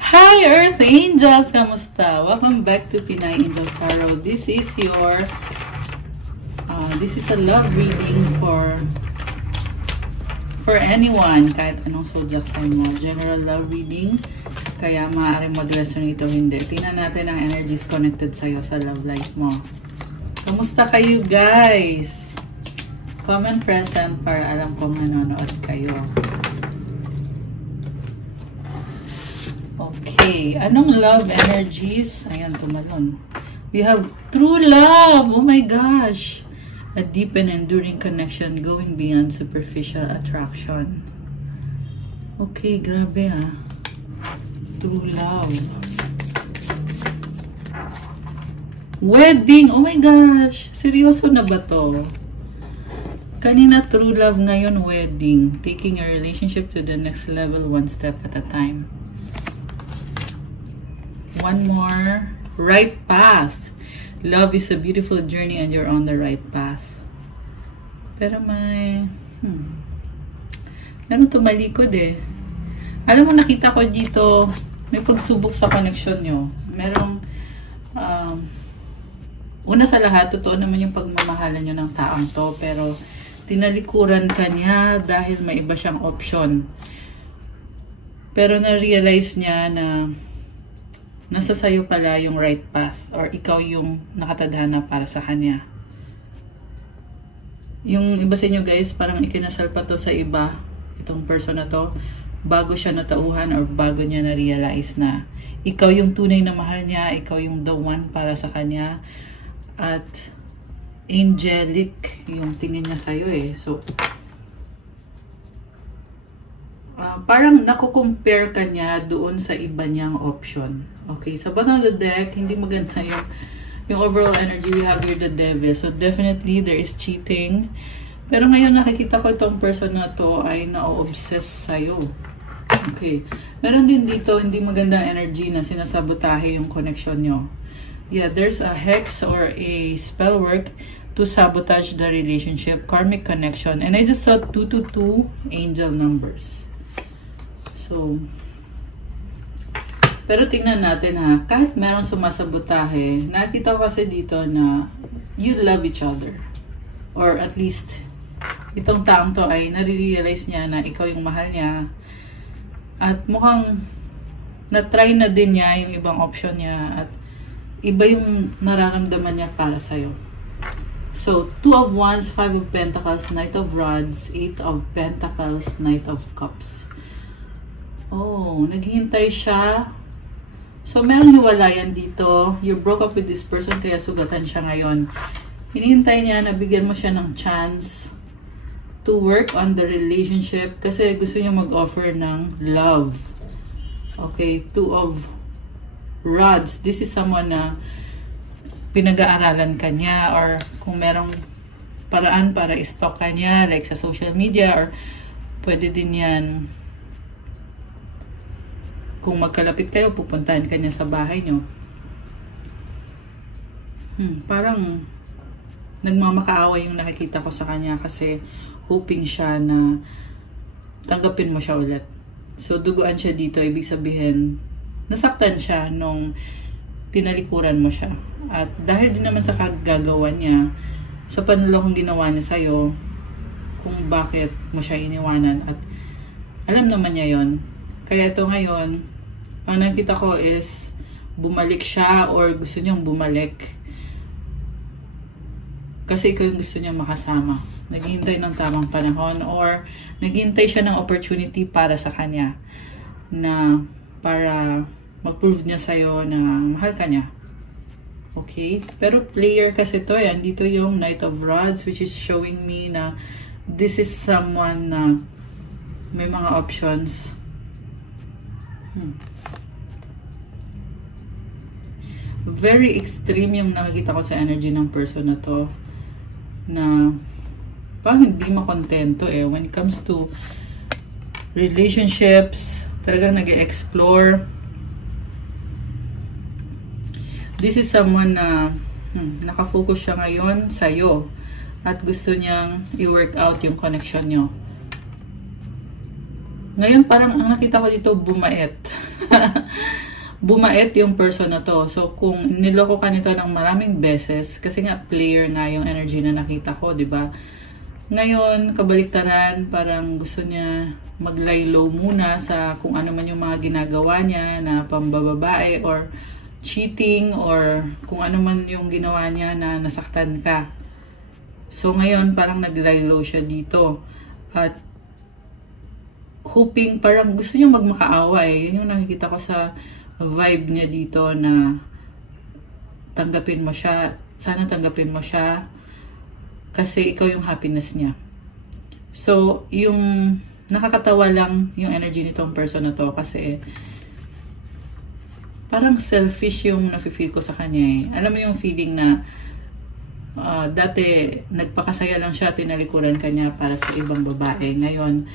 Hi Earth Angels! Kamusta? Welcome back to Pinay Angel Tarot. This is a love reading for anyone, kahit anong zodiac sign mo. General love reading, kaya maaaring mag-resonate o hindi. Tingnan natin ang energies connected sa'yo sa love life mo. Kamusta kayo guys? Comment present para alam kong nanonood kayo. Okay, anong love energies? Ayan, tumalon. We have true love. Oh my gosh. A deep and enduring connection going beyond superficial attraction. Okay, grabe ah. True love. Wedding. Oh my gosh. Seryoso na ba to? Kanina true love, ngayon wedding. Taking a relationship to the next level one step at a time. One more. Right path. Love is a beautiful journey and you're on the right path. Pero may... Meron tumalikod eh. Alam mo, nakita ko dito, may pagsubok sa connection nyo. Merong... una sa lahat, totoo naman yung pagmamahalan nyo ng taong to. Pero tinalikuran ka niya dahil may iba siyang option. Pero na-realize niya na... nasa sayo pala yung right path or ikaw yung nakatadhana para sa kanya. Yung iba sa inyo guys, parang ikinasal pa to sa iba, itong person na to, bago siya natauhan or bago niya na-realize na ikaw yung tunay na mahal niya, ikaw yung the one para sa kanya, at angelic yung tingin niya sa'yo eh. So, parang nakukompare ka niya doon sa iba niyang option. Okay, sa bottom of the deck, hindi maganda yung overall energy. We have here the devil. So definitely there is cheating. Pero ngayon nakikita ko itong person na to ay na-obsess sa'yo. Okay. Meron din dito hindi magandang energy na sinasabotahe yung connection nyo. Yeah, there's a hex or a spell work to sabotage the relationship, karmic connection. And I just saw 222 angel numbers. So, pero tingnan natin ha, kahit meron sumasabotahe, nakita ko kasi dito na you love each other. Or at least, itong taong to ay nare-realize niya na ikaw yung mahal niya. At mukhang na-try na din niya yung ibang option niya. At iba yung nararamdaman niya para sa'yo. So, 2 of Wands, 5 of Pentacles, Knight of Rods, 8 of Pentacles, Knight of Cups. Oh, naghihintay siya. So, merong hiwalayan dito. You broke up with this person, kaya sugatan siya ngayon. Hinihintay niya na bigyan mo siya ng chance to work on the relationship kasi gusto niya mag-offer ng love. Okay, 2 of Rods. This is someone na pinag-aaralan ka niya or kung merong paraan para i-stalk ka niya, like sa social media, or pwede din yan kung magkalapit kayo, pupuntahan ka niya sa bahay nyo. Parang nagmamakaawa yung nakikita ko sa kanya kasi hoping siya na tanggapin mo siya ulit. So, duguan siya dito. Ibig sabihin, nasaktan siya nung tinalikuran mo siya. At dahil din naman sa kagagawa niya, sa panulong ginawa niya sa'yo, kung bakit mo siya iniwanan. At alam naman niya yon. Kaya ito ngayon, ang nakita ko is bumalik siya or gusto niyang bumalik. Kasi ikaw yung gusto niyang makasama. Naghihintay ng tamang panahon or naghihintay siya ng opportunity para sa kanya na para mag-prove niya sa'yo na mahal ka niya. Okay? Pero player kasi to yan. Dito yung Knight of Rods which is showing me na this is someone na may mga options. Very extreme yung nakikita ko sa energy ng person na to na parang hindi makontento eh when it comes to relationships. Talagang nag-explore. This is someone na nakafocus siya ngayon sa'yo at gusto niyang i-work out yung connection nyo. Ngayon, parang ang nakita ko dito, bumait. Bumait yung person na to. So, kung niloko ka nito ng maraming beses, kasi nga, player nga yung energy na nakita ko, di ba? Ngayon, kabaliktaran, parang gusto niya mag-lie low muna sa kung ano man yung mga ginagawa niya na pambababae or cheating or kung ano man yung ginawa niya na nasaktan ka. So, ngayon, parang nag-lie low siya dito. At hoping, parang gusto niya magmakaawa eh. Yun yung nakikita ko sa vibe niya dito na tanggapin mo siya. Sana tanggapin mo siya kasi ikaw yung happiness niya. So, yung nakakatawa lang yung energy nitong person na to kasi parang selfish yung nafe-feel ko sa kanya eh. Alam mo yung feeling na dati nagpakasaya lang siya, tinalikuran kanya para sa ibang babae. Ngayon,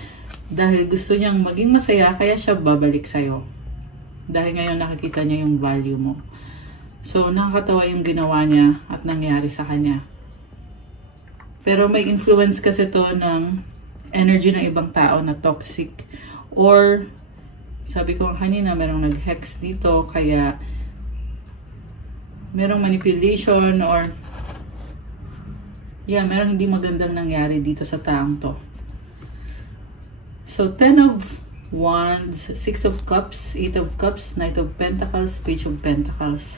dahil gusto niyang maging masaya, kaya siya babalik sa'yo. Dahil ngayon nakikita niya yung value mo. So, nakakatawa yung ginawa niya at nangyari sa kanya. Pero may influence kasi to ng energy ng ibang tao na toxic. Or, sabi ko kanina, merong nag-hex dito, kaya merong manipulation or merong hindi magandang nangyari dito sa taong to. So, 10 of Wands, 6 of Cups, 8 of Cups, Knight of Pentacles, Page of Pentacles.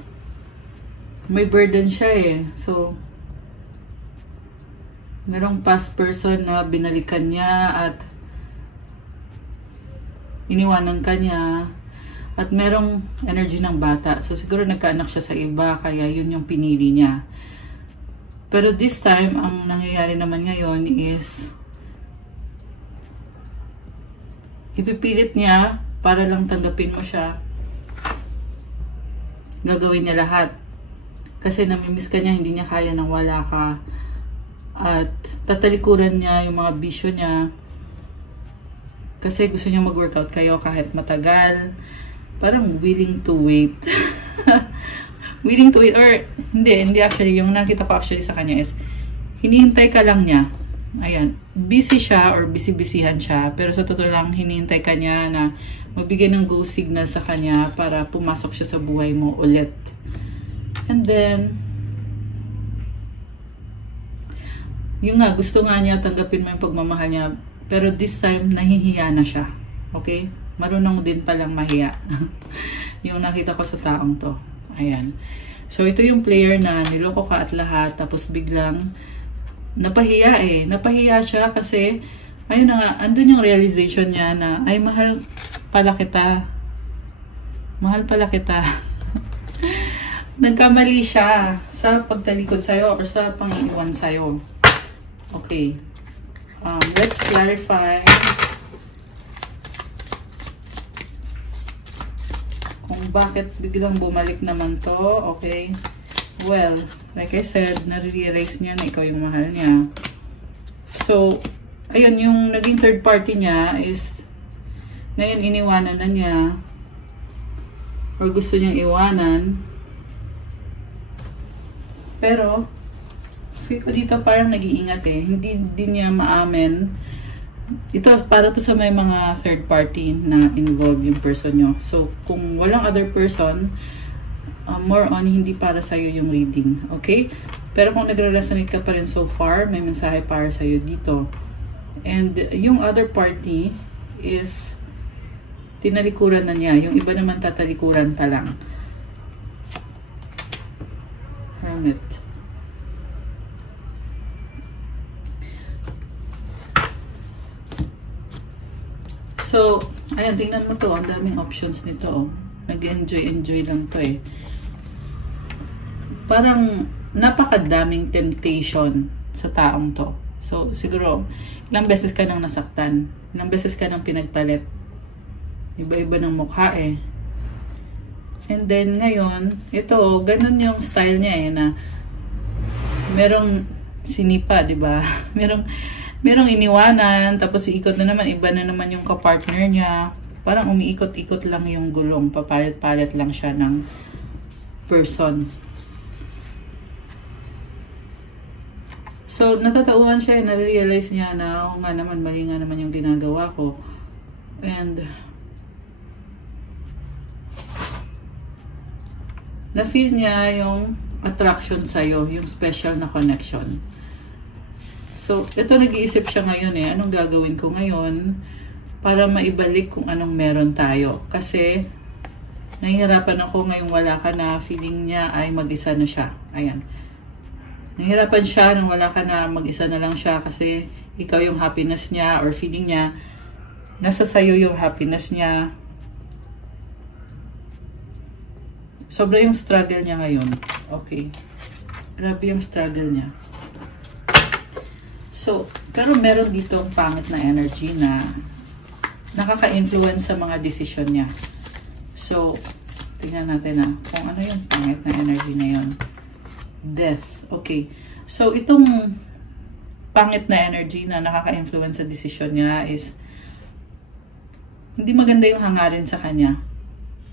May burden siya eh. So, merong past person na binalikan niya at iniwanan ka niya. At merong energy ng bata. So, siguro nagkaanak siya sa iba, kaya yun yung pinili niya. Pero this time, ang nangyayari naman ngayon is ipipilit niya para lang tanggapin mo siya. Gagawin niya lahat. Kasi namimiss ka niya, hindi niya kaya nang wala ka. At tatalikuran niya yung mga bisyo niya. Kasi gusto niya mag-workout kayo kahit matagal. Parang willing to wait. Willing to wait. Or, hindi actually. Yung nakita ko actually sa kanya is, hinihintay ka lang niya. Ayan, busy siya or busy-busyhan siya, pero sa totoo lang, hinihintay ka niya na magbigay ng go signal sa kanya para pumasok siya sa buhay mo ulit. And then, yung nga, gusto nga niya, tanggapin mo yung pagmamahal niya, pero this time, nahihiya na siya. Okay? Marunong din palang mahiya. Yung nakita ko sa taong to. Ayan. So, ito yung player na niloko ka at lahat, tapos biglang napahiya eh. Napahiya siya kasi, ayun na nga, andun yung realization niya na, ay, mahal pala kita. Mahal pala kita. Nagkamali siya sa pagtalikod sa'yo or sa pangiiwan sa'yo. Okay. Let's clarify kung bakit biglang bumalik naman to. Okay. Well, like I said, nare-realize niya na ikaw yung mahal niya. So, ayun, yung naging third party niya is, ngayon iniwanan na niya, or gusto niyang iwanan. Pero, feel ko dito parang nag-iingat eh. Hindi din niya maamin. Ito, para to sa may mga third party na involved yung person nyo. So, kung walang other person, more on hindi para sa'yo yung reading. Okay? Pero kung nagre-resonate ka pa rin so far, may mensahe para sa'yo dito. And yung other party is tinalikuran na niya. Yung iba naman tatalikuran pa lang. Hermit. So, ayan, tingnan mo to. Ang daming options nito. Oh. Nag-enjoy lang to eh. Parang napakadaming temptation sa taong to. So, siguro, ilang beses ka nang nasaktan. Ilang beses ka nang pinagpalit. Iba-iba ng mukha eh. And then, ngayon, ito, ganun yung style niya eh, na merong sinipa, di ba? merong iniwanan, tapos iikot na naman, iba na naman yung kapartner niya. Parang umiikot-ikot lang yung gulong. Papalit-palit lang siya ng person. So, natatauhan siya, nare-realize niya na, nga naman, mali nga naman yung ginagawa ko. And na-feel niya yung attraction sa'yo, yung special na connection. So, ito nag-iisip siya ngayon anong gagawin ko ngayon para maibalik kung anong meron tayo. Kasi, nahihirapan ako ngayong wala ka na, feeling niya ay mag-isa na siya. Ayan. Nahihirapan siya nang wala ka na, mag-isa na lang siya kasi ikaw yung happiness niya or feeling niya, nasa sayo yung happiness niya. Sobra yung struggle niya ngayon. Okay. Grabe yung struggle niya. So, pero meron dito ang pangit na energy na nakaka-influence sa mga decision niya. So, tingnan natin kung ano yung pangit na energy na yun. Death. Okay. So, itong pangit na energy na nakaka-influence sa decision niya is hindi maganda yung hangarin sa kanya.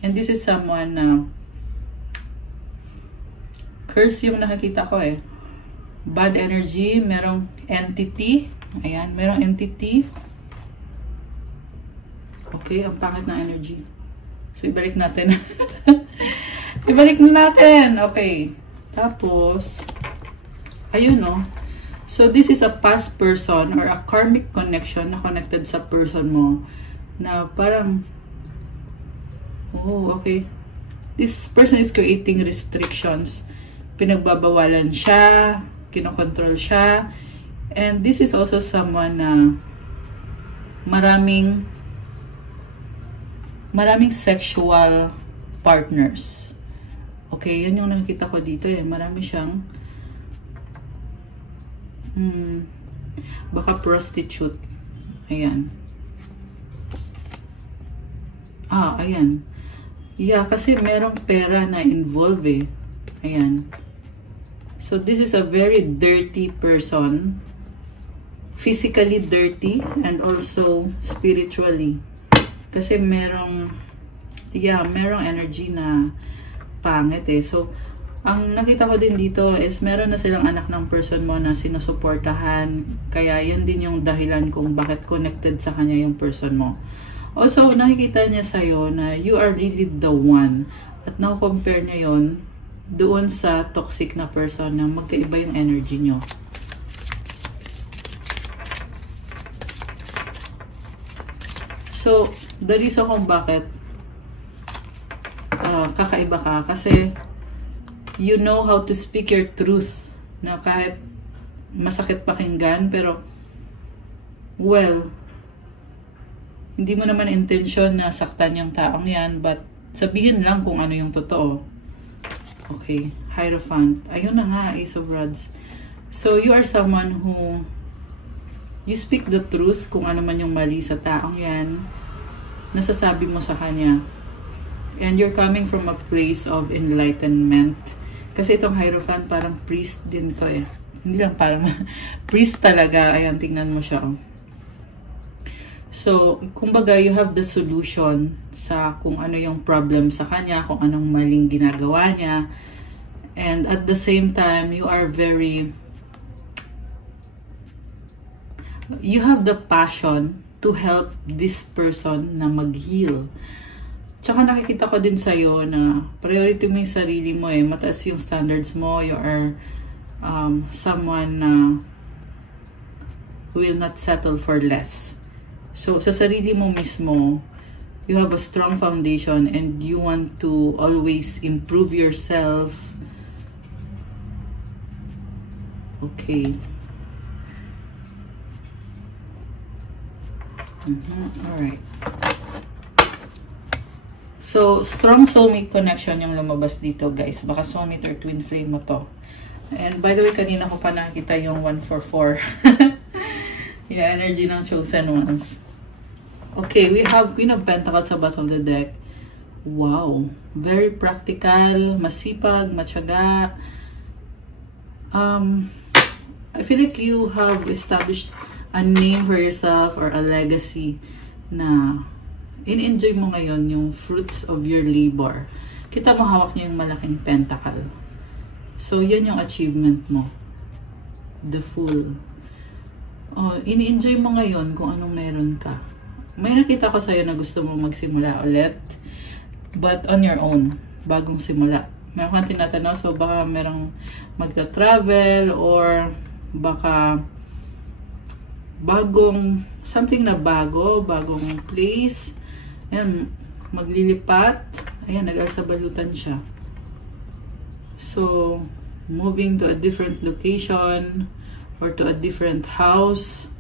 And this is someone na curse yung nakakita ko bad energy, merong entity. Ayan, merong entity. Okay, ang pangit na energy. So, ibalik natin. Ibalik natin. Okay. Tapos, ayun So, this is a past person or a karmic connection na connected sa person mo na parang, oh, okay. This person is creating restrictions. Pinagbabawalan siya, kinokontrol siya. And this is also someone na maraming sexual partners. Okay, yan yung nakikita ko dito Marami siyang baka prostitute. Ayan. Ayan. Yeah, kasi merong pera na involve Ayan. So, this is a very dirty person. Physically dirty and also spiritually. Kasi merong energy na pangit So, ang nakita ko din dito is meron na silang anak ng person mo na sinusuportahan. Kaya, yun din yung dahilan kung bakit connected sa kanya yung person mo. Also, nakikita niya sa'yo na you are really the one. At na-compare niya yun doon sa toxic na person na magkaiba yung energy nyo. So, the reason kung bakit kakaiba ka, kasi you know how to speak your truth na kahit masakit pakinggan, pero well, hindi mo naman intention na saktan yung taong yan, but sabihin lang kung ano yung totoo. Okay, Hierophant. Ayun na nga, Ace of Rods. So, you are someone who you speak the truth kung ano man yung mali sa taong yan, nasasabi mo sa kanya. And you're coming from a place of enlightenment. Kasi itong Hierophant parang priest din to Hindi lang parang priest talaga. Ayan, tingnan mo siya. So, kumbaga, you have the solution sa kung ano yung problem sa kanya, kung anong maling ginagawa niya. And at the same time, you have the passion to help this person na mag-heal. Tsaka nakikita ko din sa'yo na priority mo yung sarili mo mataas yung standards mo. You are someone na will not settle for less. So, sa sarili mo mismo, you have a strong foundation and you want to always improve yourself. Okay. Alright. So, strong soulmate connection yung lumabas dito, guys. Baka soulmate or twin flame mo to. And by the way, kanina ko pa nakita yung 144. Yung energy ng chosen ones. Okay, we have Queen of Pentacles sa bottom of the deck. Wow. Very practical, masipag, matyaga. I feel like you have established a name for yourself or a legacy na in-enjoy mo ngayon yung fruits of your labor. Kita mo hawak niya yung malaking pentacle. So, yan yung achievement mo. The Fool. Oh, ini-enjoy mo ngayon kung anong meron ka. may nakita ko sa'yo na gusto mo magsimula ulit, but on your own, bagong simula. Meron kang tinatanong, so baka merong magta-travel or baka something na bagong place. Ayan, maglilipat. Ayan, nag-alsabalutan siya. So, moving to a different location or to a different house.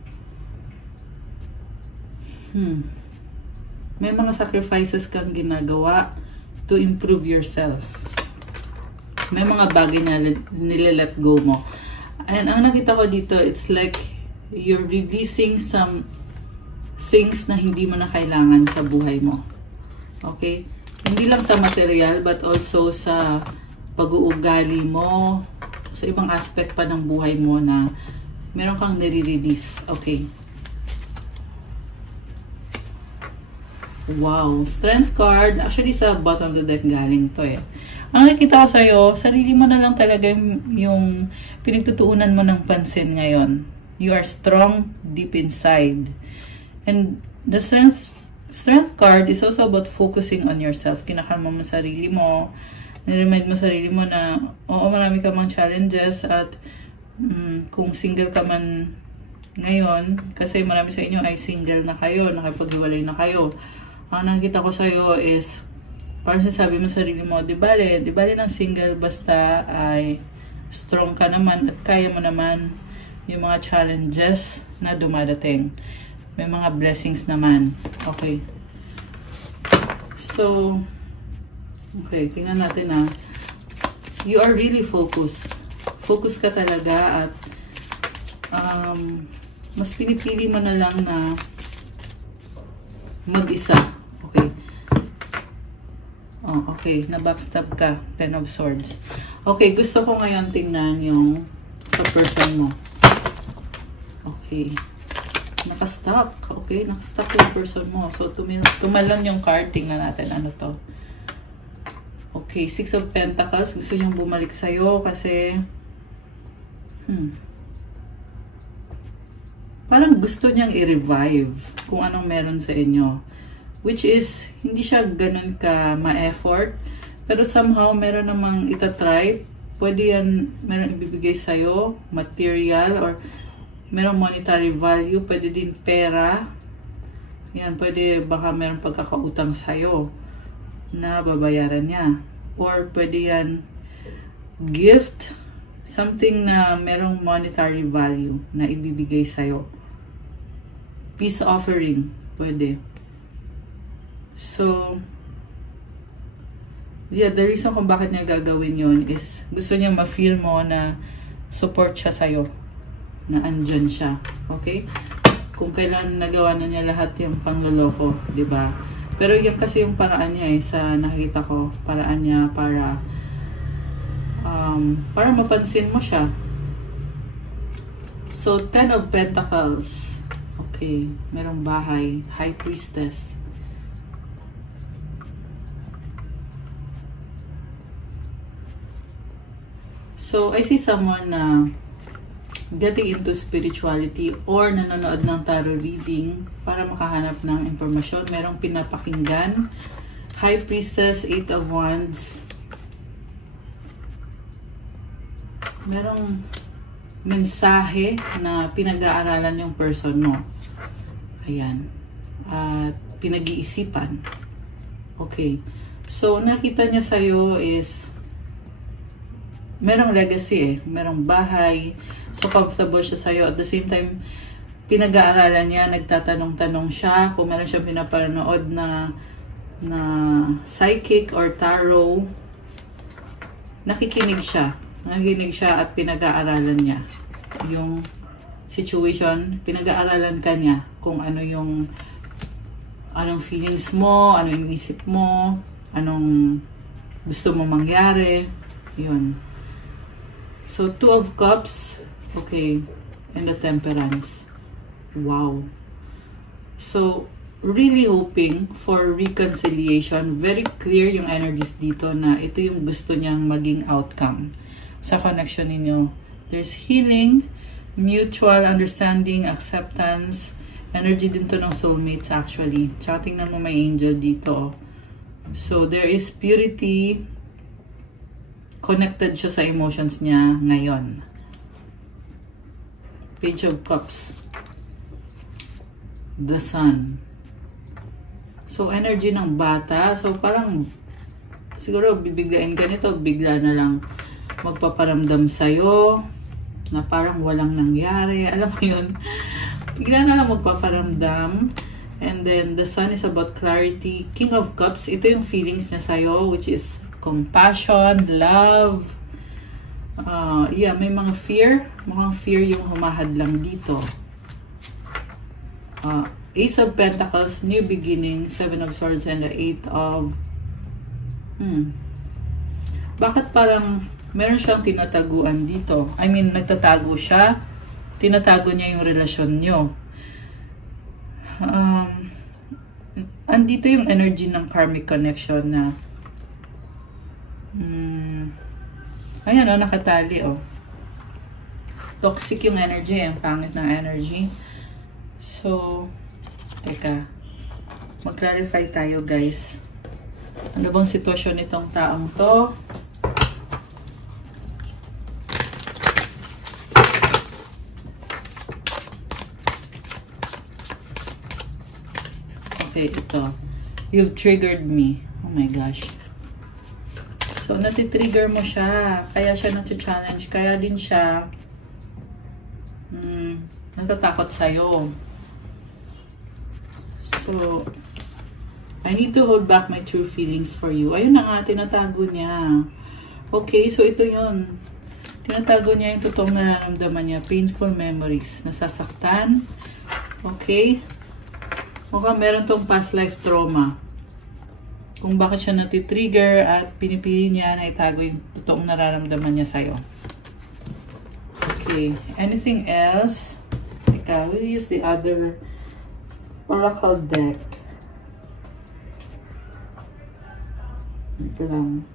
May mga sacrifices kang ginagawa to improve yourself. May mga bagay na nile-let go mo. And ang nakita ko dito, it's like you're releasing some things na hindi mo na kailangan sa buhay mo. Okay? Hindi lang sa material, but also sa pag-uugali mo, sa ibang aspect pa ng buhay mo na meron kang nire-release. Okay? Wow. Strength card. Actually, sa bottom of the deck galing to eh. Ang nakita ko sa'yo, sarili mo na lang talaga yung pinagtutuunan mo ng pansin ngayon. You are strong deep inside. And the strength card is also about focusing on yourself. Kinakalma mo sarili mo. Niremind mo sarili mo na, oo, marami ka mga challenges at kung single ka man ngayon, kasi marami sa inyo ay single na kayo, nakipag-iwalay na kayo. Ang nakita ko sa'yo is, parang sabi mo sa sarili mo, di bale ng single, basta ay strong ka naman at kaya mo naman yung mga challenges na dumadating. May mga blessings naman. Okay. So, okay, tingnan natin na. You are really focused. Focus ka talaga at mas pinipili mo na lang na mag-isa. Okay. Oh, okay. Na-backstab ka. 10 of Swords. Okay, gusto ko ngayon tingnan yung sa person mo. Okay. Naka-stop. Okay, naka-stop yung person mo. So, tumalon yung card. Tingnan natin ano to. Okay, 6 of Pentacles. Gusto niyang bumalik sa'yo kasi parang gusto niyang i-revive kung anong meron sa inyo. Which is, hindi siya ganun ka ma-effort. Pero somehow, meron namang itatry. Pwede yan, meron ibibigay sa'yo, material, or meron monetary value. Pwede din pera. Yan, pwede baka meron pagkakautang sa'yo na babayaran niya. Or pwede yan gift, something na merong monetary value na ibibigay sa'yo. Peace offering, pwede. So, yeah, the reason kung bakit niya gagawin yon is gusto niya ma-feel mo na support siya sa'yo. Na andyan siya. Okay? Kung kailan nagawa na niya lahat yung pangloloko, di ba? Pero yan kasi yung paraan niya eh, sa nakikita ko, paraan niya para mapansin mo siya. So, 10 of Pentacles. Okay, merong bahay. High Priestess. So, I see someone na getting into spirituality or nanonood ng tarot reading para makahanap ng impormasyon. Merong pinapakinggan. High Priestess, 8 of Wands. Merong mensahe na pinag-aaralan yung person mo. Ayan. At pinag-iisipan. Okay. So, nakita niya sa'yo is merong legacy eh. Merong bahay. So, comfortable siya sa'yo. At the same time, pinag-aaralan niya, nagtatanong-tanong siya. Kung meron siya pinapanood na psychic or tarot, nakikinig siya. Nakikinig siya at pinag-aaralan niya yung situation. Pinag-aaralan ka niya kung ano yung anong feelings mo, ano yung isip mo, anong gusto mo mangyari. Yun. So, 2 of Cups. Okay. And the Temperance. Wow. So, really hoping for reconciliation. Very clear yung energies dito na ito yung gusto niyang maging outcome sa connection ninyo. There's healing, mutual understanding, acceptance, Energy din to ng soulmates actually. Tsaka tingnan mo may angel dito. So, there is purity. Connected siya sa emotions niya ngayon. Page of Cups. The Sun. So, energy ng bata. So, parang siguro bibiglain ka nito. Bigla na lang magpaparamdam sa'yo na parang walang nangyari. Alam mo yun? Bigla na lang magpaparamdam. And then, the Sun is about clarity. King of Cups, ito yung feelings niya sa'yo, which is compassion, love. Yeah, may mga fear. Mukhang fear yung humahad lang dito. Ace of Pentacles, new beginning, Seven of Swords, and the Eight of... Bakit parang meron siyang tinataguan dito? I mean, nagtatago siya. Tinatago niya yung relasyon nyo. Andito yung energy ng karmic connection na ayan o, nakatali o. Toxic yung energy, ang pangit ng energy. So, teka, mag-clarify tayo guys. Ano bang sitwasyon nitong taong to? Okay, ito. You've triggered me. Oh my gosh. So, natitrigger mo siya. Kaya siya nati-challenge. Kaya din siya natatakot sa'yo. So, I need to hold back my true feelings for you. Ayun na nga, tinatago niya. Okay, so ito yun. Tinatago niya yung totoong nararamdaman niya. Painful memories. Nasasaktan. Okay. Mukhang meron tong past life trauma. Kung bakit siya natitrigger at pinipili niya na itago yung totoong nararamdaman niya sa'yo. Okay. Anything else? Teka, we'll use the other oracle deck. Ito lang.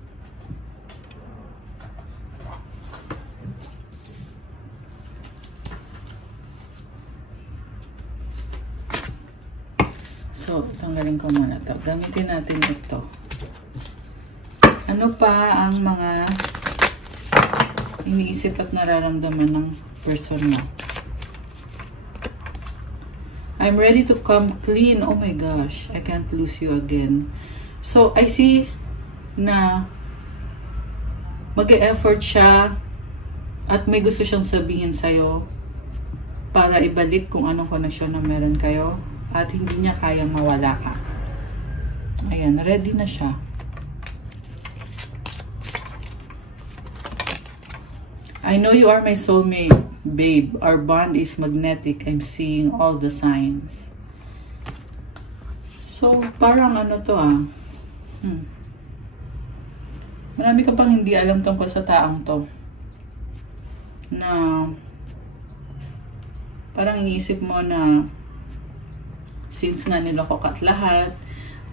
So, tanggalin ko muna ito. Gamitin natin ito. Ano pa ang mga iniisip at nararamdaman ng person mo? I'm ready to come clean. Oh my gosh. I can't lose you again. So, I see na mag-e-effort siya at may gusto siyang sabihin sa'yo para ibalik kung anong koneksyon na meron kayo. At hindi niya kayang mawala ka. Ayan, ready na siya. I know you are my soulmate, babe. Our bond is magnetic. I'm seeing all the signs. So, parang ano to Marami ka pang hindi alam tungkol sa taong to. Na parang iniisip mo na since nga niloko ka at lahat,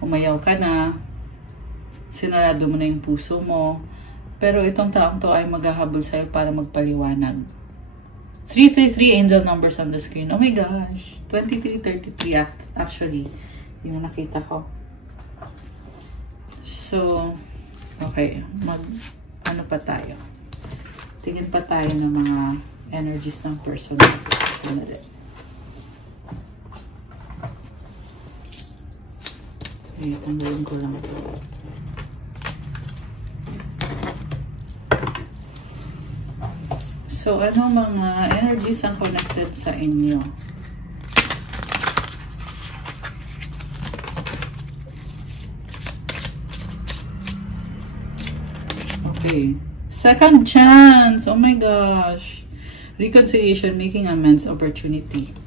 umayaw ka na, sinarado mo na yung puso mo, pero itong taong to ay maghahabol sa'yo para magpaliwanag. 333 angel numbers on the screen. Oh my gosh. 2333 actually, yung nakita ko. So, okay. Ano pa tayo? Tingin pa tayo ng mga energies ng person. Okay, tanggalin ko lang ito. So, ano mga energies ang connected sa inyo? Okay. Second chance! Oh my gosh! Reconciliation, making amends, opportunity.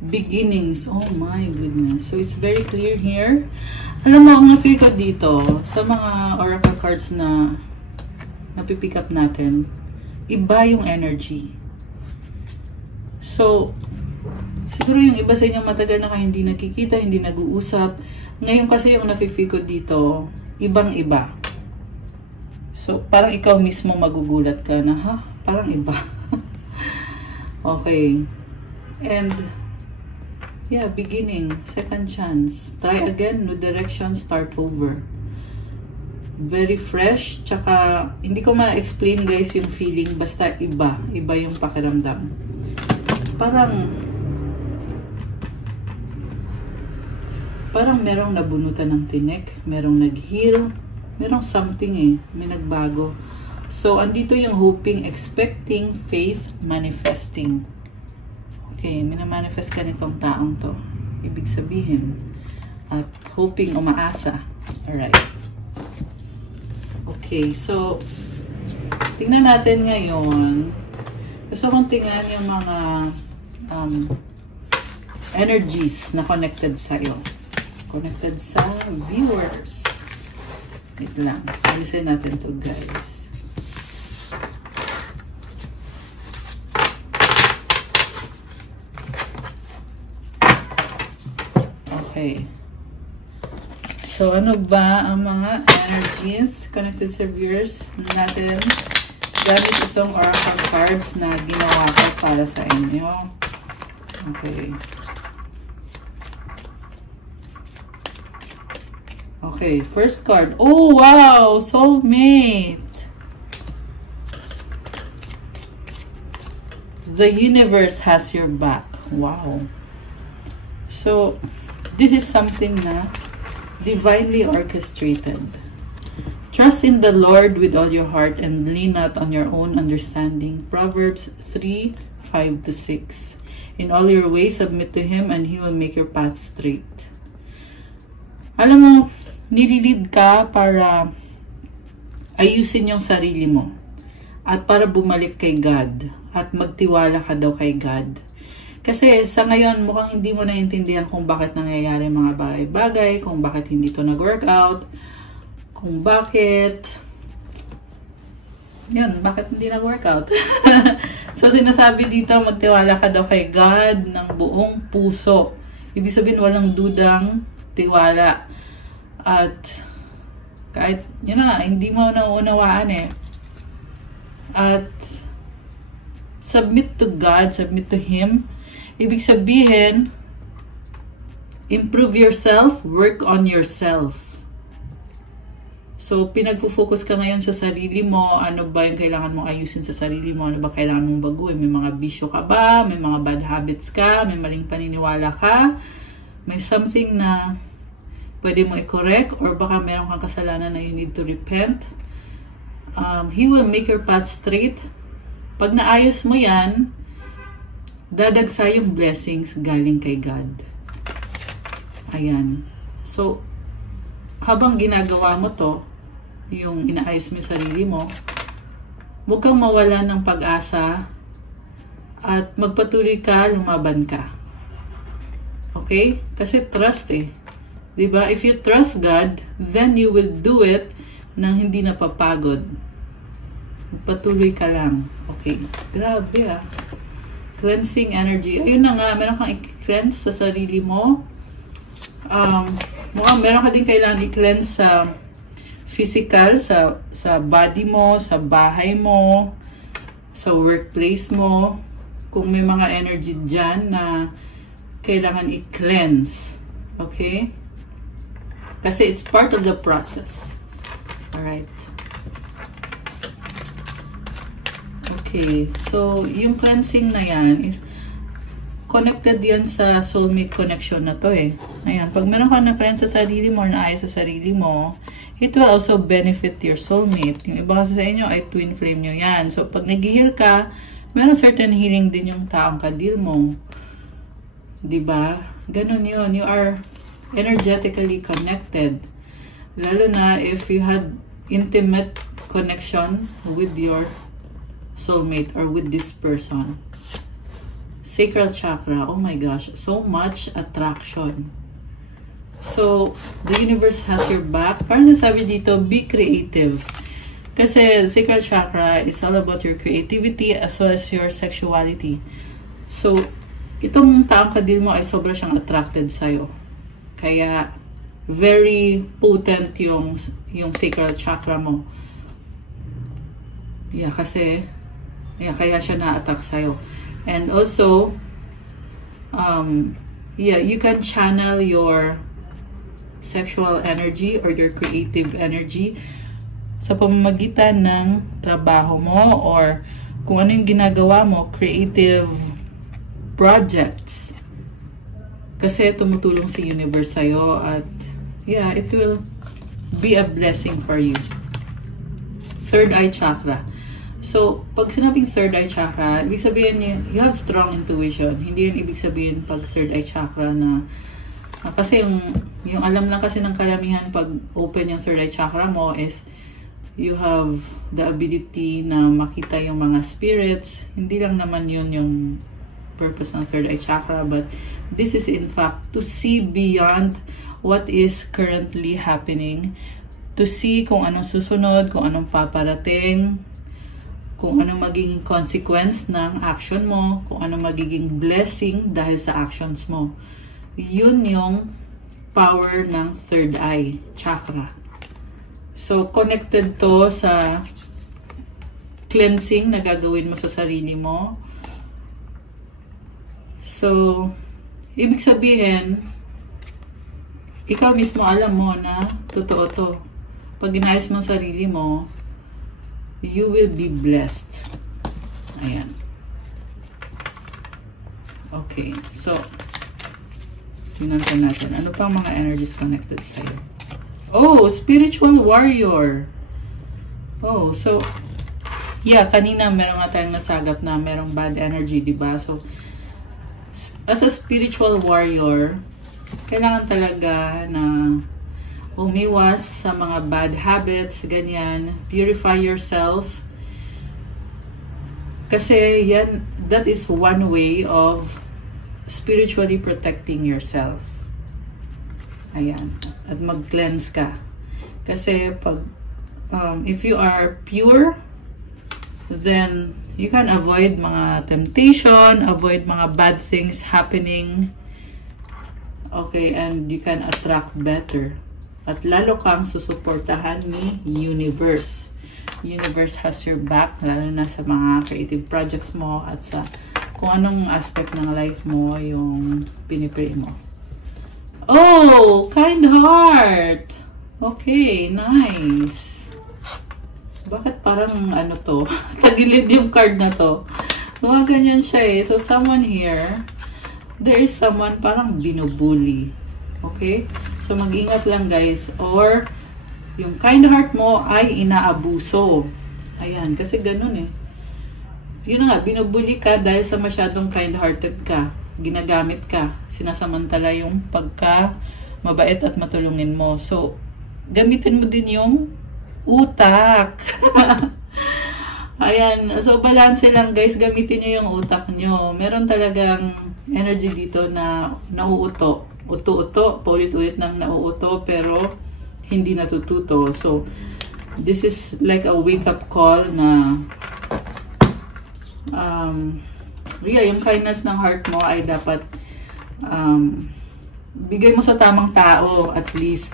Beginnings. Oh my goodness. So, it's very clear here. Alam mo, ang na-feel ko dito, sa mga oracle cards na napipick up natin, iba yung energy. So, siguro yung iba sa inyo matagal na kayo hindi nakikita, hindi nag-uusap. Ngayon kasi yung nafe-feel ko dito, ibang-iba. So, parang ikaw mismo magugulat ka na, ha? Parang iba. Okay. And yeah, beginning, second chance. Try again, new direction, start over. Very fresh, tsaka hindi ko ma-explain guys yung feeling, basta iba yung pakiramdam. Parang merong nabunutan ng tinik, merong nag-heal, merong something may nagbago. So, andito yung hoping, expecting, faith, manifesting. Okay, minamanifest ka nitong taong to. Ibig sabihin, at hoping, umaasa. Alright. Okay, so, tingnan natin ngayon. Gusto kong tingnan yung mga energies na connected sa'yo. Connected sa viewers. Wait lang. Alisin natin to guys. Okay. So, ano ba ang mga energies connected sa viewers natin? Gamit itong oracle cards na ginawa ko para sa inyo. Okay. Okay, first card. Oh, wow! Soulmate! The universe has your back. Wow. So, this is something na divinely orchestrated. Trust in the Lord with all your heart and lean not on your own understanding. Proverbs 3:5-6. In all your ways, submit to Him and He will make your path straight. Alam mo, nililid ka para ayusin yung sarili mo at para bumalik kay God at magtiwala ka daw kay God. Kasi sa ngayon, mukhang hindi mo naiintindihan kung bakit nangyayari mga bagay-bagay, kung bakit hindi to nag-workout, kung bakit hindi nag-workout. So, sinasabi dito, magtiwala ka daw kay God ng buong puso. Ibig sabihin, walang dudang tiwala. At kahit, hindi mo nauunawaan At submit to God, submit to Him. Ibig sabihin, improve yourself, work on yourself. So, pinagpo-focus ka ngayon sa sarili mo. Ano ba yung kailangan mong ayusin sa sarili mo? Ano ba kailangan mong baguhin? May mga bisyo ka ba? May mga bad habits ka? May maling paniniwala ka? May something na pwede mo i-correct? Or baka meron kang kasalanan na you need to repent? He will make your path straight. Pag naayos mo yan, dadagsa yung blessings galing kay God. Ayan. So, habang ginagawa mo to, yung inaayos mo yung sarili mo, huwag kang mawala ng pag-asa at magpatuloy ka, lumaban ka. Okay? Kasi trust Diba? If you trust God, then you will do it nang hindi napapagod. Patuloy ka lang. Okay. Grabe Cleansing energy. Ayun na nga, meron kang i-cleanse sa sarili mo. Mukhang meron ka din kailangan i-cleanse sa physical, sa body mo, sa bahay mo, sa workplace mo. Kung may mga energy dyan na kailangan i-cleanse. Okay? Kasi it's part of the process. Alright. Okay, so yung cleansing na yan is connected yan sa soulmate connection na to Ayan, pag meron ka na-cleanse sa sarili mo or naayos sa sarili mo, it will also benefit your soulmate. Yung iba kasi sa inyo ay twin flame nyo yan. So pag nag-heal ka, meron certain healing din yung taong kadil mo. Diba? Ganun yun. You are energetically connected. Lalo na if you had intimate connection with your soulmate or with this person. Sacral chakra, oh my gosh, so much attraction. So, the universe has your back. Parang nasabi dito, be creative. Kasi sacral chakra is all about your creativity as well as your sexuality. So, itong taong kadil mo ay sobra siyang attracted sa'yo. Kaya, very potent yung sacral chakra mo. Yeah, kasi kaya siya na-attract sa'yo. And also, yeah, you can channel your sexual energy or your creative energy sa pamamagitan ng trabaho mo or kung ano yung ginagawa mo, creative projects. Kasi tumutulong si universe sa'yo at yeah, it will be a blessing for you. Third eye chakra. So, pag sinabing third eye chakra, ibig sabihin you have strong intuition. Hindi yun ibig sabihin pag third eye chakra na kasi yung alam lang kasi ng karamihan pag open yung third eye chakra mo is you have the ability na makita yung mga spirits. Hindi lang naman yun yung purpose ng third eye chakra, but this is in fact to see beyond what is currently happening, to see kung anong susunod, kung anong paparating, kung anong magiging consequence ng action mo, kung anong magiging blessing dahil sa actions mo. Yun yung power ng third eye chakra. So, connected to sa cleansing na gagawin mo sa sarili mo. So, ibig sabihin, ikaw mismo alam mo na totoo to. Pag inayos mo ang sarili mo, you will be blessed. Ayan. Okay. So, tingnan natin. Ano pang mga energies connected sa'yo? Oh, spiritual warrior. Oh, so, yeah, kanina meron nga tayong nasagap na merong bad energy, diba? So, as a spiritual warrior, kailangan talaga na umiwas sa mga bad habits, ganyan. Purify yourself. Kasi yan, that is one way of spiritually protecting yourself. Ayan. At mag-cleanse ka. Kasi pag, if you are pure, then you can avoid mga temptation, avoid mga bad things happening. Okay, and you can attract better. At lalo kang susuportahan ni universe. Universe has your back, lalo na sa mga creative projects mo at sa kung anong aspect ng life mo yung pinipray mo. Oh, kind heart. Okay, nice. Bakit parang ano to? Tagilid yung card na to. Mga ganyan siya eh. So, someone here, there is someone parang binubully. Okay? So, mag-ingat lang guys. Or, yung kind heart mo ay inaabuso. Ayan, kasi ganun eh. Yun nga, binubully ka dahil sa masyadong kind-hearted ka. Ginagamit ka. Sinasamantala yung pagka mabait at matulungin mo. So, gamitin mo din yung utak. Ayan. So, balance lang guys. Gamitin nyo yung utak nyo. Meron talagang energy dito na nauuto. Uto-uto. Paulit-ulit nang nauuto. Pero, hindi natututo. So, this is like a wake-up call na yeah, yung kindness ng heart mo ay dapat bigay mo sa tamang tao at least.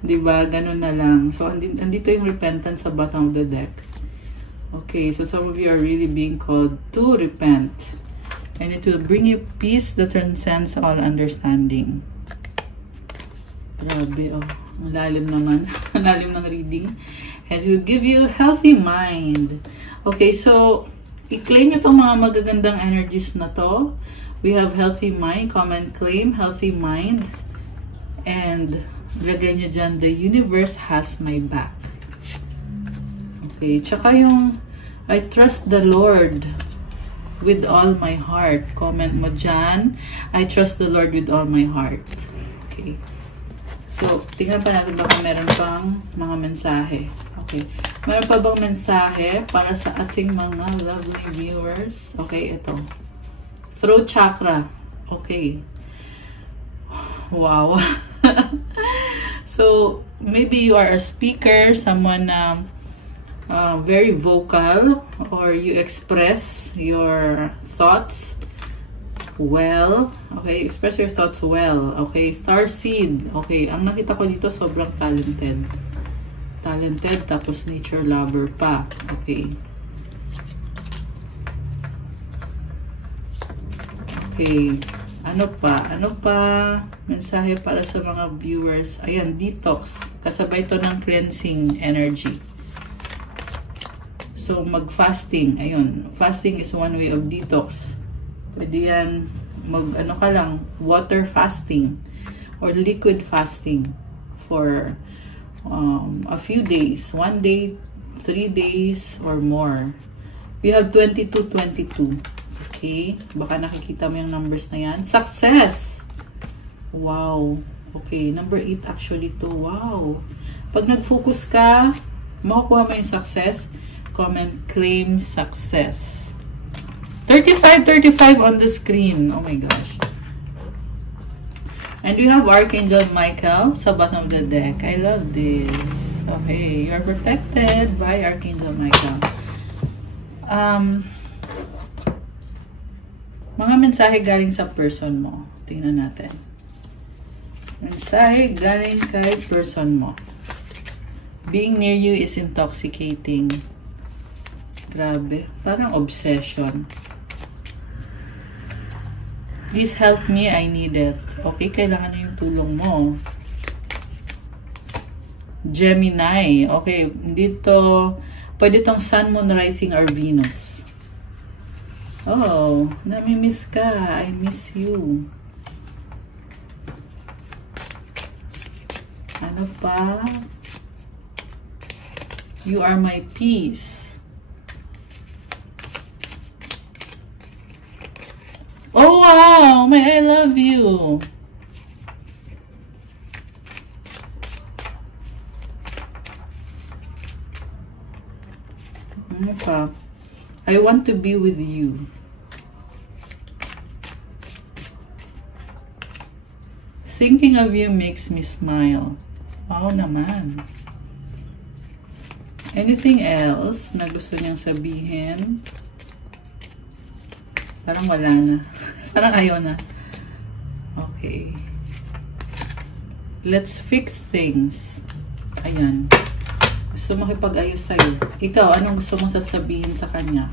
Diba? Ganun na lang. So, andito yung repentance sa bottom of the deck. Okay, so some of you are really being called to repent. And it will bring you peace that transcends all understanding. Grabe, oh. Malalim naman. Malalim ng reading. And it will give you healthy mind. Okay, so i-claim nyo itong mga magagandang energies na to. We have healthy mind. Comment claim, healthy mind. And lagay nyo dyan, the universe has my back. Okay, tsaka yung I trust the Lord with all my heart. Comment mo dyan, I trust the Lord with all my heart. Okay. So, tingnan pa natin baka meron pang mga mensahe. Okay. Meron pa bang mensahe para sa ating mga lovely viewers? Okay, ito. Throat chakra. Okay. Wow. So, maybe you are a speaker, someone very vocal, or you express your thoughts well. Okay, express your thoughts well. Okay, starseed. Okay, ang nakita ko dito sobrang talented. Talented, tapos nature lover pa. Okay. Okay. Ano pa? Ano pa? Mensahe para sa mga viewers. Ayan, detox. Kasabay ito ng cleansing energy. So, mag-fasting. Ayun. Fasting is one way of detox. Pwede yan ano ka lang, water fasting or liquid fasting for a few days. 1 day, 3 days, or more. We have 22. Okay? Baka nakikita mo yung numbers na yan. Success! Wow! Okay, number 8 actually to. Wow! Pag nag-focus ka, makukuha mo yung success. Comment, claim success. 35 on the screen. Oh my gosh. And we have Archangel Michael sa bottom of the deck. I love this. Okay, you're protected by Archangel Michael. Mga mensahe galing sa person mo. Tingnan natin. Mensahe galing kay person mo. Being near you is intoxicating. Grabe. Parang obsession. Please help me, I need it. Okay, kailangan na yung tulong mo. Gemini. Okay, dito, pwede tong Sun, Moon, Rising, or Venus. Oh, nami-miss ka. I miss you. Ano pa? You are my peace. Oh, wow! May I love you! Ano pa? I want to be with you. Thinking of you makes me smile. Wow naman. Anything else na gusto niyang sabihin? Parang wala na. Parang ayaw na. Okay. Let's fix things. Ayan. Gusto makipag-ayos sa'yo. Ikaw, anong gusto mong sasabihin sa kanya?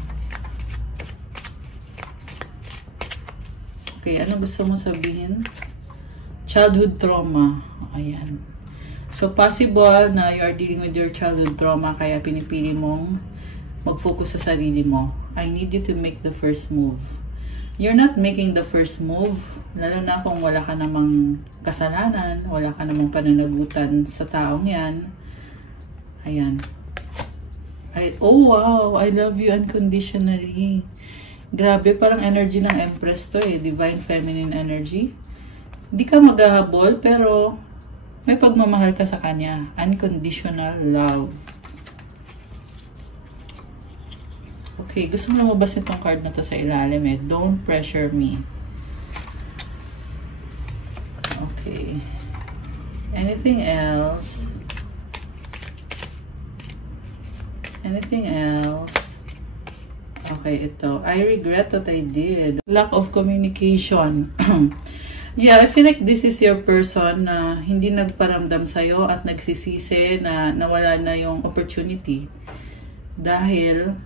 Okay, anong gusto mong sabihin? Childhood trauma. Ayan. So, possible na you are dealing with your childhood trauma kaya pinipili mong mag-focus sa sarili mo. I need you to make the first move. You're not making the first move, lalo na kung wala ka namang kasalanan, wala ka namang pananagutan sa taong yan. Ayan. Oh wow, I love you unconditionally. Grabe, parang energy ng Empress to eh, Divine Feminine energy. Hindi ka maghahabol, pero may pagmamahal ka sa kanya. Unconditional love. Okay, gusto mo lumabas itong card na to sa ilalim eh. Don't pressure me. Okay. Anything else? Anything else? Okay, ito. I regret what I did. Lack of communication. Yeah, I feel like this is your person na hindi nagparamdam sa'yo at nagsisisi na nawala na yung opportunity. Dahil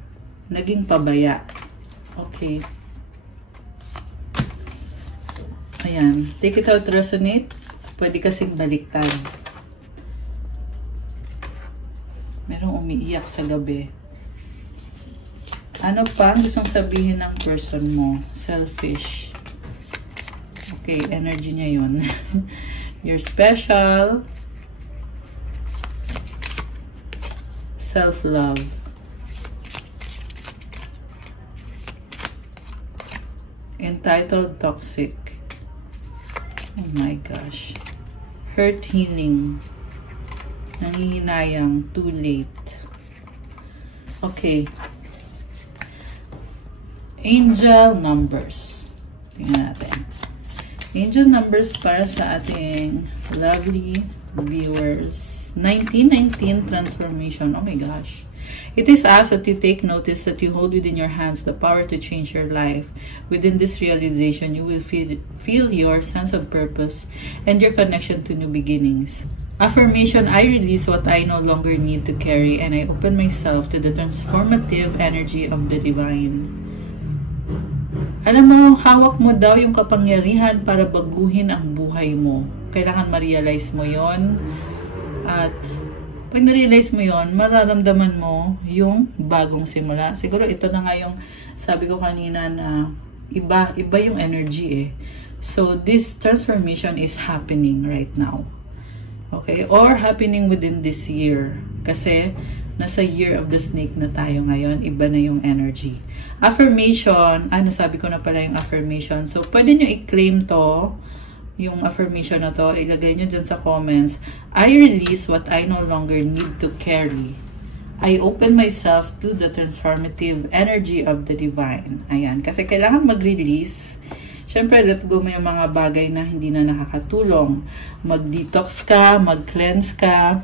naging pabaya. Okay. Ayan. Take it out, resonate. Pwede kasing baliktad. Merong umiiyak sa gabi. Ano pa ang gustong sabihin ng person mo? Selfish. Okay, energy niya yun. You're special. Self-love. Entitled, toxic. Oh my gosh. Hurt, healing. Nangihinayang, too late. Okay. Angel numbers. Tingnan natin. Angel numbers para sa ating lovely viewers. 1919 transformation. Oh my gosh. It is asked that you take notice that you hold within your hands the power to change your life. Within this realization, you will feel your sense of purpose and your connection to new beginnings. Affirmation, I release what I no longer need to carry and I open myself to the transformative energy of the divine. Alam mo, hawak mo daw yung kapangyarihan para baguhin ang buhay mo. Kailangan ma-realize mo yon. At pag na-realize mo yon, mararamdaman mo yung bagong simula. Siguro ito na nga yung sabi ko kanina na iba yung energy eh. So this transformation is happening right now. Okay? Or happening within this year. Kasi nasa year of the snake na tayo ngayon. Iba na yung energy. Affirmation. Nasabi ko na pala yung affirmation. So, pwede nyo i-claim to. Yung affirmation na to. Ilagay nyo dyan sa comments. I release what I no longer need to carry. I open myself to the transformative energy of the divine. Ayan. Kasi kailangan mag-release. Siyempre, let go mo yung mga bagay na hindi na nakakatulong. Mag-detox ka, mag-cleanse ka.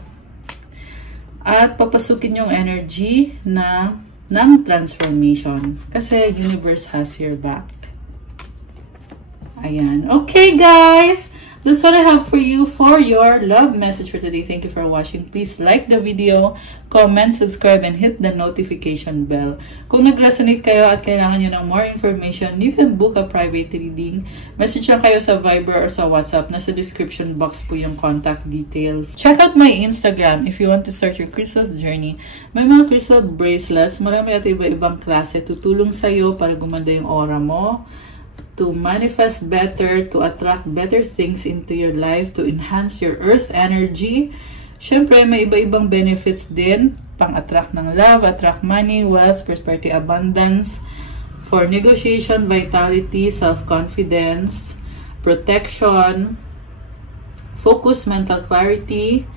At papasukin yung energy ng transformation. Kasi universe has your back. Ayan. Okay, guys. That's what I have for you for your love message for today. Thank you for watching. Please like the video, comment, subscribe, and hit the notification bell. Kung nag-resonate kayo at kailangan nyo ng more information, you can book a private reading. Message lang kayo sa Viber or sa WhatsApp. Nasa description box po yung contact details. Check out my Instagram if you want to start your crystals journey. May mga crystal bracelets. Marami at iba-ibang klase. Tutulong sa'yo para gumanda yung aura mo, to manifest better, to attract better things into your life, to enhance your earth energy. Syempre, may iba-ibang benefits din. Pang-attract ng love, attract money, wealth, prosperity, abundance. For negotiation, vitality, self-confidence, protection, focus, mental clarity,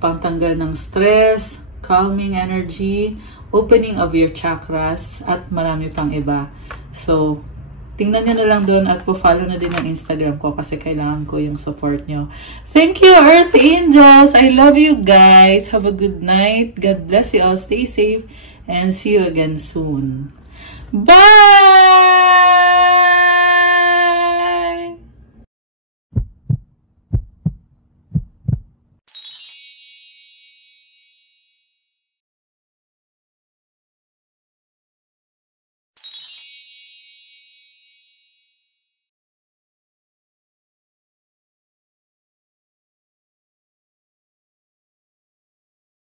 pangtanggal ng stress, calming energy, opening of your chakras, at marami pang iba. So, tingnan nyo na lang doon at po-follow na din ang Instagram ko kasi kailangan ko yung support nyo. Thank you, Earth Angels! I love you guys! Have a good night. God bless you all. Stay safe and see you again soon. Bye!